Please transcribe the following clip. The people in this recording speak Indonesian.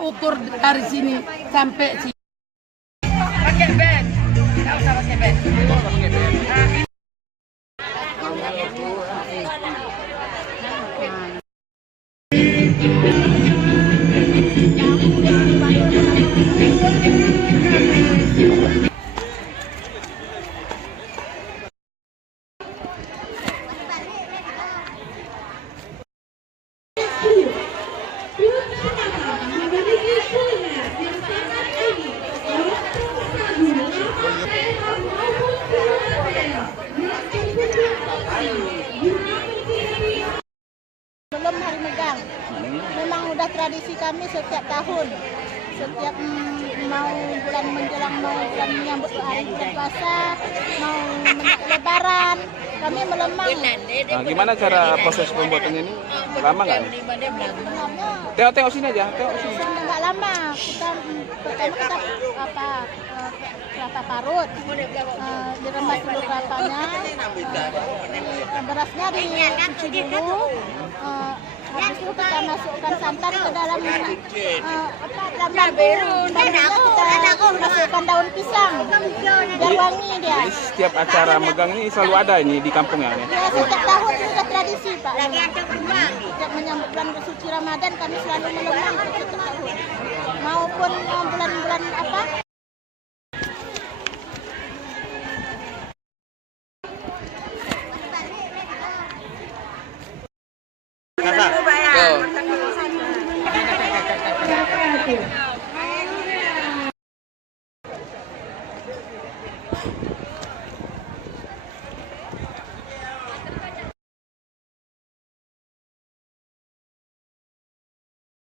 Ukur dari sini sampai sini. Pakai bed, nggak usah pakai bed. Belum hari megang, memang udah tradisi kami setiap tahun, setiap mau bulan menjelang mau bulan menyambut hari bulan puasa, mau lebaran, kami melemang. Nah, gimana cara proses pembuatannya ini? Lama nggak? Tengok sini aja, tengok sini. Nggak lama, pertama kita kelapa parut, diremas dulu kelapanya, berasnya dicuci dulu, habis itu kita masukkan santan ke dalam kita masukkan daun pisang, biar wangi dia. Jadi setiap acara megang ini selalu ada ini di kampung ya? Ya, setiap tahun sudah tradisi Pak. Setiap menyambut bulan suci Ramadan kami selalu melemang setiap tahun. Maupun bulan-bulan apa? Go.